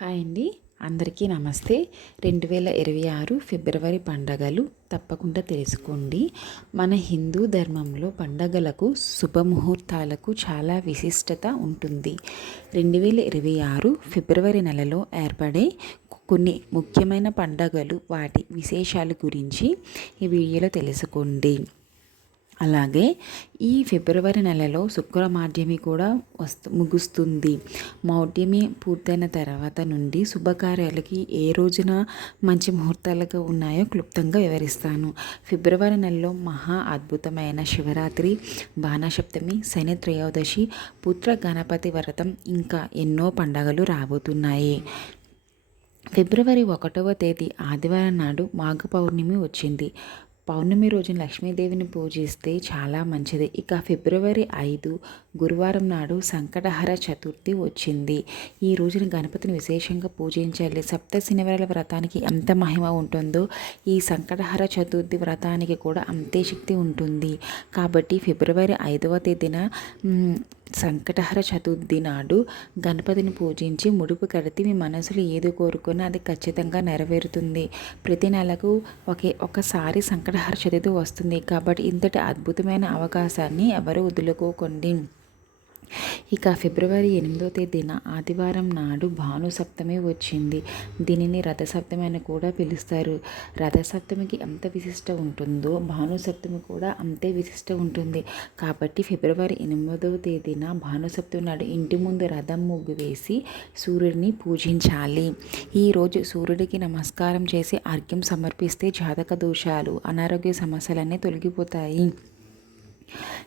Hi అండి, అందరికీ నమస్తే. 2026 ఫిబ్రవరి పండగలు తప్పకుండా తెలుసుకోండి. మన హిందూ ధర్మంలో పండగలకు శుభముహూర్తాలకు చాలా విశిష్టత ఉంటుంది. 2026 ఫిబ్రవరి నెలలో ఏర్పడే కొన్ని ముఖ్యమైన పండగలు, వాటి విశేషాల గురించి ఈ వీడియోలో తెలుసుకోండి. అలాగే ఈ ఫిబ్రవరి నెలలో శుక్రమాధ్యమి కూడా ముగుస్తుంది. మౌఢ్యమి పూర్తయిన తర్వాత నుండి శుభకార్యాలకి ఏ రోజున మంచి ముహూర్తాలుగా ఉన్నాయో క్లుప్తంగా వివరిస్తాను. ఫిబ్రవరి నెలలో మహా అద్భుతమైన శివరాత్రి, బాణసప్తమి, శని త్రయోదశి, పుత్ర గణపతి వ్రతం, ఇంకా ఎన్నో పండగలు రాబోతున్నాయి. ఫిబ్రవరి 1వ తేదీ ఆదివారం నాడు మాఘ పౌర్ణమి వచ్చింది. పౌర్ణమి రోజున లక్ష్మీదేవిని పూజిస్తే చాలా మంచిది. ఇక ఫిబ్రవరి 5 గురువారం నాడు సంకటహర చతుర్థి వచ్చింది. ఈ రోజున గణపతిని విశేషంగా పూజించాలి. సప్త శనివారాల వ్రతానికి ఎంత మహిమ ఉంటుందో ఈ సంకటహర చతుర్థి వ్రతానికి కూడా అంతే శక్తి ఉంటుంది. కాబట్టి ఫిబ్రవరి 5వ తేదీన సంకటహర చతుర్థి నాడు గణపతిని పూజించి ముడుపు కడితే మీ మనసులో ఏది కోరుకున్నా అది ఖచ్చితంగా నెరవేరుతుంది. ప్రతి నెలకు ఒకసారి సంకటహర చతుర్థి వస్తుంది. కాబట్టి ఇంతటి అద్భుతమైన అవకాశాన్ని ఎవరు వదులుకోకండి. ఇక ఫిబ్రవరి 8వ తేదీన ఆదివారం నాడు భానుసప్తమి వచ్చింది. దీనిని రథసప్తమి అని కూడా పిలుస్తారు. రథసప్తమికి ఎంత విశిష్ట ఉంటుందో భానుసప్తమి కూడా అంతే విశిష్ట ఉంటుంది. కాబట్టి ఫిబ్రవరి 8వ తేదీన భానుసప్తమి నాడు ఇంటి ముందు రథం ముగ్గు వేసి సూర్యుడిని పూజించాలి. ఈరోజు సూర్యుడికి నమస్కారం చేసి అర్ఘ్యం సమర్పిస్తే జాతక దోషాలు, అనారోగ్య సమస్యలన్నీ తొలగిపోతాయి.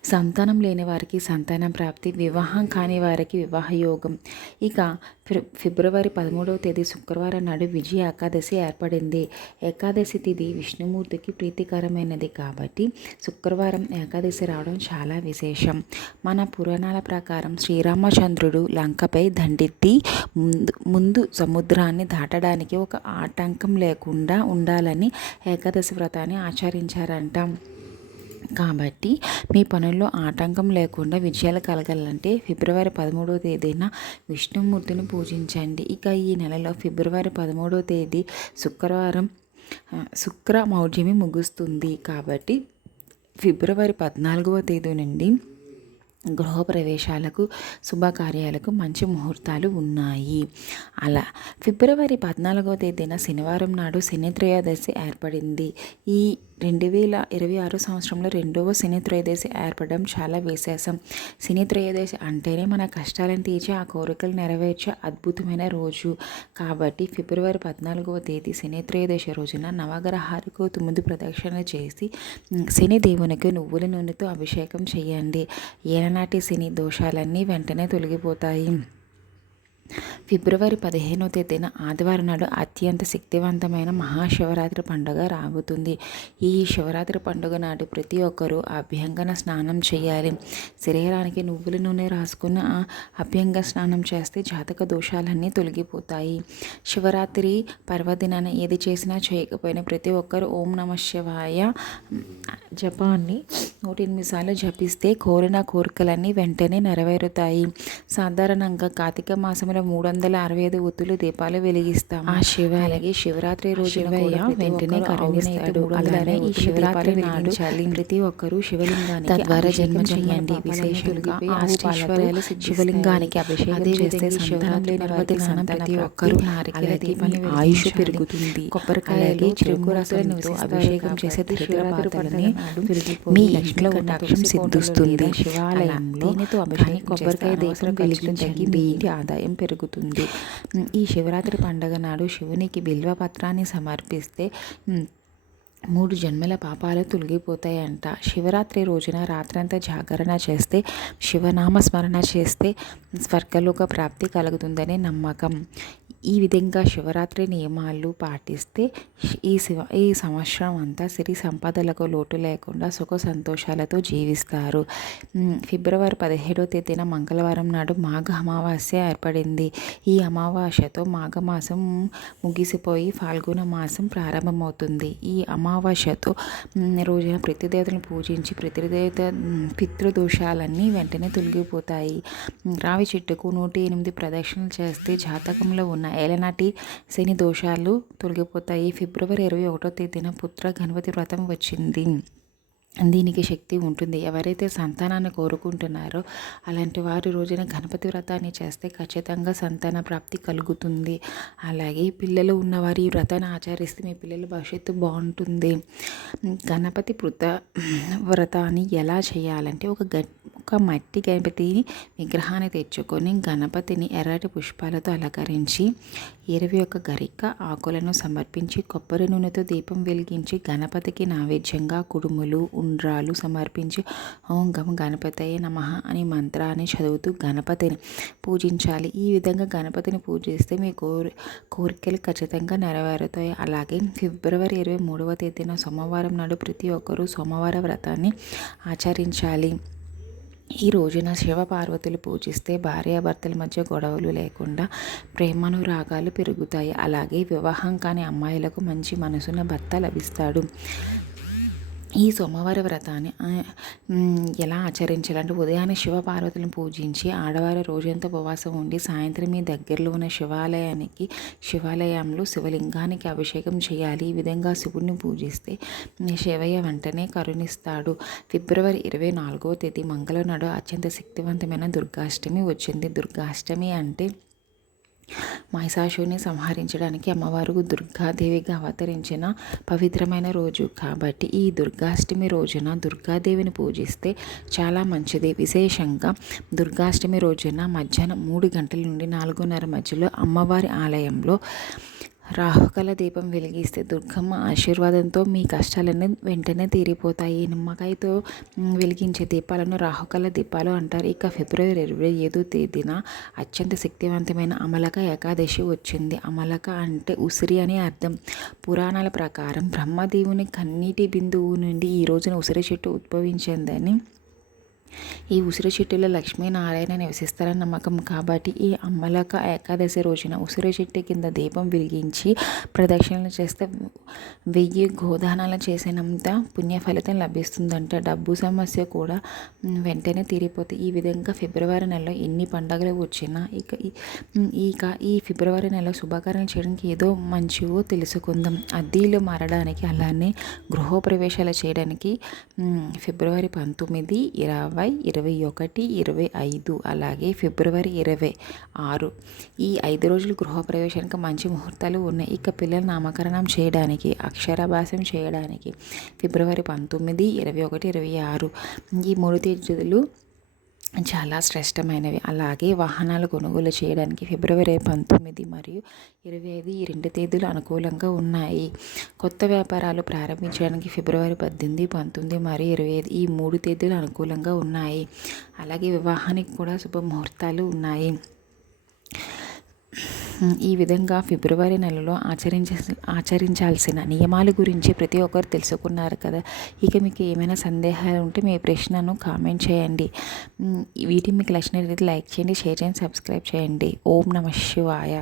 సంతానం లేని వారికి సంతానం ప్రాప్తి, వివాహం కాని వారికి వివాహ యోగం. ఇక ఫిబ్రవరి 13వ తేదీ శుక్రవారం నాడు విజయ ఏకాదశి ఏర్పడింది. ఏకాదశి తిథి విష్ణుమూర్తికి ప్రీతికరమైనది కాబట్టి శుక్రవారం ఏకాదశి రావడం చాలా విశేషం. మన పురాణాల ప్రకారం శ్రీరామచంద్రుడు లంకపై దండెత్తి ముందు సముద్రాన్ని దాటడానికి ఒక ఆటంకం లేకుండా ఉండాలని ఏకాదశి వ్రతాన్ని ఆచరించారంట. కాబట్టి మీ పనుల్లో ఆటంకం లేకుండా విజయాలు కలగాలంటే ఫిబ్రవరి 13వ తేదీన విష్ణుమూర్తిని పూజించండి. ఇక ఈ నెలలో ఫిబ్రవరి 13వ తేదీ శుక్రవారం శుక్ర మౌఢ్యమి ముగుస్తుంది. కాబట్టి ఫిబ్రవరి 14వ తేదీ నుండి గృహప్రవేశాలకు, శుభకార్యాలకు మంచి ముహూర్తాలు ఉన్నాయి. అలా ఫిబ్రవరి 14వ తేదీన శనివారం నాడు శని త్రయోదశి ఏర్పడింది. ఈ 2026 సంవత్సరంలో 2వ శని త్రయోదశి ఏర్పడడం చాలా విశేషం. శని త్రయోదశి అంటేనే మన కష్టాలను తీర్చి ఆ కోరికలు నెరవేర్చే అద్భుతమైన రోజు. కాబట్టి ఫిబ్రవరి 14వ తేదీ శని త్రయోదశి రోజున నవగ్రహాలకు 9 ప్రదక్షిణ చేసి శని దేవునికి నువ్వుల నూనెతో అభిషేకం చేయండి. ఏలనాటి శని దోషాలన్నీ వెంటనే తొలగిపోతాయి. ఫిబ్రవరి 15వ తేదీన ఆదివారం నాడు అత్యంత శక్తివంతమైన మహాశివరాత్రి పండుగ రాబోతుంది. ఈ శివరాత్రి పండుగ నాడు ప్రతి ఒక్కరూ అభ్యంగన స్నానం చేయాలి. శరీరానికి నువ్వుల నూనె రాసుకున్న అభ్యంగ స్నానం చేస్తే జాతక దోషాలన్నీ తొలగిపోతాయి. శివరాత్రి పర్వదినాన ఏది చేసినా చేయకపోయినా ప్రతి ఒక్కరూ ఓం నమ శివాయ జపాన్ని 108 సార్లు జపిస్తే కోరిన కోరికలన్నీ వెంటనే నెరవేరుతాయి. సాధారణంగా కార్తీక మాసంలో 365 ఒత్తులు దీపాలు వెలిగిస్తాం. ఆ శివాలకి శివరాత్రి రోజున వెంటనే కరుణిస్తాడు. అలానే ఈ శివరాత్రి నాడు ప్రతి ఒక్కరూ శివలింగానికి తద్వారా జన్మ చేయండి. విశేషంగా శివలింగానికి అభిషేకం చేస్తే సంతానం లేని వారికి ప్రతి ఒక్కరూ నారికేల దీపాన్ని ఆయుష్ పెరుగుతుంది. కొబ్బరికాయలు, చెరుకు రసంతో అభిషేకం చేసే శివరాత్రి మీ ఇంట్లో కటాక్షం సిద్ధిస్తుంది. శివాలయంలో కొబ్బరికాయ దీపం వెలిగించండి. మీ ఇంటి ఆదాయం పెరుగుతుంది. ఈ శివరాత్రి పండుగ నాడు శివునికి బిల్వ పత్రాన్ని సమర్పిస్తే 3 జన్మల పాపాలు తొలగిపోతాయంట. శివరాత్రి రోజున రాత్రంతా జాగరణ చేస్తే, శివనామ స్మరణ చేస్తే స్వర్గలోక ప్రాప్తి కలుగుతుందని నమ్మకం. ఈ విధంగా శివరాత్రి నియమాలు పాటిస్తే ఈ సంవత్సరం అంతా సిరి సంపదలకు లోటు లేకుండా సుఖ సంతోషాలతో జీవిస్తారు. ఫిబ్రవరి 17వ తేదీన మంగళవారం నాడు మాఘ అమావాస్య ఏర్పడింది. ఈ అమావాస్యతో మాఘమాసం ముగిసిపోయి ఫాల్గుణ మాసం ప్రారంభమవుతుంది. ఈ అమావాస్యతో రోజున ప్రతిదేవతలను పూజించి పితృదోషాలన్నీ వెంటనే తొలగిపోతాయి. రావి చెట్టుకు 108 ప్రదక్షిణలు చేస్తే జాతకంలో ఉన్న ఏలనాటి శని దోషాలు తొలగిపోతాయి. ఫిబ్రవరి 21వ తేదీన పుత్ర గణపతి వ్రతం వచ్చింది. దీనికి శక్తి ఉంటుంది. ఎవరైతే సంతానాన్ని కోరుకుంటున్నారో అలాంటి వారి రోజున గణపతి వ్రతాన్ని చేస్తే ఖచ్చితంగా సంతాన ప్రాప్తి కలుగుతుంది. అలాగే పిల్లలు ఉన్నవారు ఈ వ్రతాన్ని ఆచరిస్తే మీ పిల్లల భవిష్యత్తు బాగుంటుంది. గణపతి వ్రతాన్ని ఎలా చేయాలంటే ఒక మట్టి గణపతిని విగ్రహాన్ని తెచ్చుకొని గణపతిని ఎర్రటి పుష్పాలతో అలంకరించి 21 గరిక ఆకులను సమర్పించి కొబ్బరి నూనెతో దీపం వెలిగించి గణపతికి నైవేద్యంగా కుడుములు ఉండ్రాలు సమర్పించి ఓం గం గణపతయే నమః అని మంత్రాన్ని చదువుతూ గణపతిని పూజించాలి. ఈ విధంగా గణపతిని పూజిస్తే మీ కోరికలు ఖచ్చితంగా నెరవేరుతాయి. అలాగే ఫిబ్రవరి 23వ తేదీన సోమవారం నాడు ప్రతి ఒక్కరూ సోమవార వ్రతాన్ని ఆచరించాలి. ఈ రోజున శివపార్వతులు పూజిస్తే భార్యాభర్తల మధ్య గొడవలు లేకుండా ప్రేమానురాగాలు పెరుగుతాయి. అలాగే వివాహం కాని అమ్మాయిలకు మంచి మనసున్న భర్త లభిస్తాడు. ఈ సోమవార వ్రతాన్ని ఎలా ఆచరించాలంటే ఉదయాన్నే శివపార్వతులను పూజించి ఆడవారి రోజంతా ఉపవాసం ఉండి సాయంత్రం మీ దగ్గరలో ఉన్న శివాలయంలో శివలింగానికి అభిషేకం చేయాలి. ఈ విధంగా శివుడిని పూజిస్తే శివయ్య వెంటనే కరుణిస్తాడు. ఫిబ్రవరి 24వ తేదీ మంగళవారం నాడు అత్యంత శక్తివంతమైన దుర్గాష్టమి వచ్చింది. దుర్గాష్టమి అంటే మహిషాసురుని సంహరించడానికి అమ్మవారు దుర్గాదేవిగా అవతరించిన పవిత్రమైన రోజు కాబట్టి ఈ దుర్గాష్టమి రోజున దుర్గాదేవిని పూజిస్తే చాలా మంచిది. విశేషంగా దుర్గాష్టమి రోజున మధ్యాహ్నం 3 గంటల నుండి 4:30 మధ్యలో అమ్మవారి ఆలయంలో రాహుకాల దీపం వెలిగిస్తే దుర్గమ్మ ఆశీర్వాదంతో మీ కష్టాలన్నీ వెంటనే తీరిపోతాయి. నిమ్మకాయతో వెలిగించే దీపాలను రాహుకాల దీపాలు అంటారు. ఇక ఫిబ్రవరి 25వ తేదీన అత్యంత శక్తివంతమైన అమలక ఏకాదశి వచ్చింది. అమలక అంటే ఉసిరి అని అర్థం. పురాణాల ప్రకారం బ్రహ్మదేవుని కన్నీటి బిందువు నుండి ఈ రోజున ఉసిరి చెట్టు ఉద్భవించిందని, ఈ ఉసిరి చెట్టులో లక్ష్మీనారాయణ నివసిస్తారని నమ్మకం. కాబట్టి ఈ అమ్మలక ఏకాదశి రోజున ఉసిరి చెట్టు కింద దీపం వెలిగించి ప్రదక్షిణలు చేస్తే 1000 గోదానాలు చేసినంత పుణ్య ఫలితం లభిస్తుందంట. డబ్బు సమస్య కూడా వెంటనే తీరిపోతుంది. ఈ విధంగా ఫిబ్రవరి నెలలో ఎన్ని పండుగలు వచ్చినా ఇక ఈ ఫిబ్రవరి నెలలో శుభకార్యాలు చేయడానికి ఏదో మంచివో తెలుసుకుందాం. అద్దీలు మారడానికి అలానే గృహప్రవేశాలు చేయడానికి ఫిబ్రవరి 19, 20, 21, 25 అలాగే ఫిబ్రవరి 26 ఈ 5 రోజులు గృహప్రవేశానికి మంచి ముహూర్తాలు ఉన్నాయి. ఇక పిల్లల నామకరణం చేయడానికి అక్షరాభ్యాసం చేయడానికి ఫిబ్రవరి 19, 21, 26 ఈ 3 తేదీలు చాలా శ్రేష్టమైనవి. అలాగే వాహనాలు కొనుగోలు చేయడానికి ఫిబ్రవరి 19 మరియు 25 ఈ 2 తేదీలు అనుకూలంగా ఉన్నాయి. కొత్త వ్యాపారాలు ప్రారంభించడానికి ఫిబ్రవరి 18, 19 మరియు 25 ఈ 3 తేదీలు అనుకూలంగా ఉన్నాయి. అలాగే వివాహానికి కూడా శుభముహూర్తాలు ఉన్నాయి. ఈ విధంగా ఫిబ్రవరి నెలలో ఆచరించాల్సిన నియమాల గురించి ప్రతి ఒక్కరు తెలుసుకున్నారు కదా. ఇక మీకు ఏమైనా సందేహాలు ఉంటే మీ ప్రశ్నను కామెంట్ చేయండి. వీటిని మీకు నచ్చినట్లయితే లైక్ చేయండి, షేర్ చేయండి, సబ్స్క్రైబ్ చేయండి. ఓం నమః శివాయ.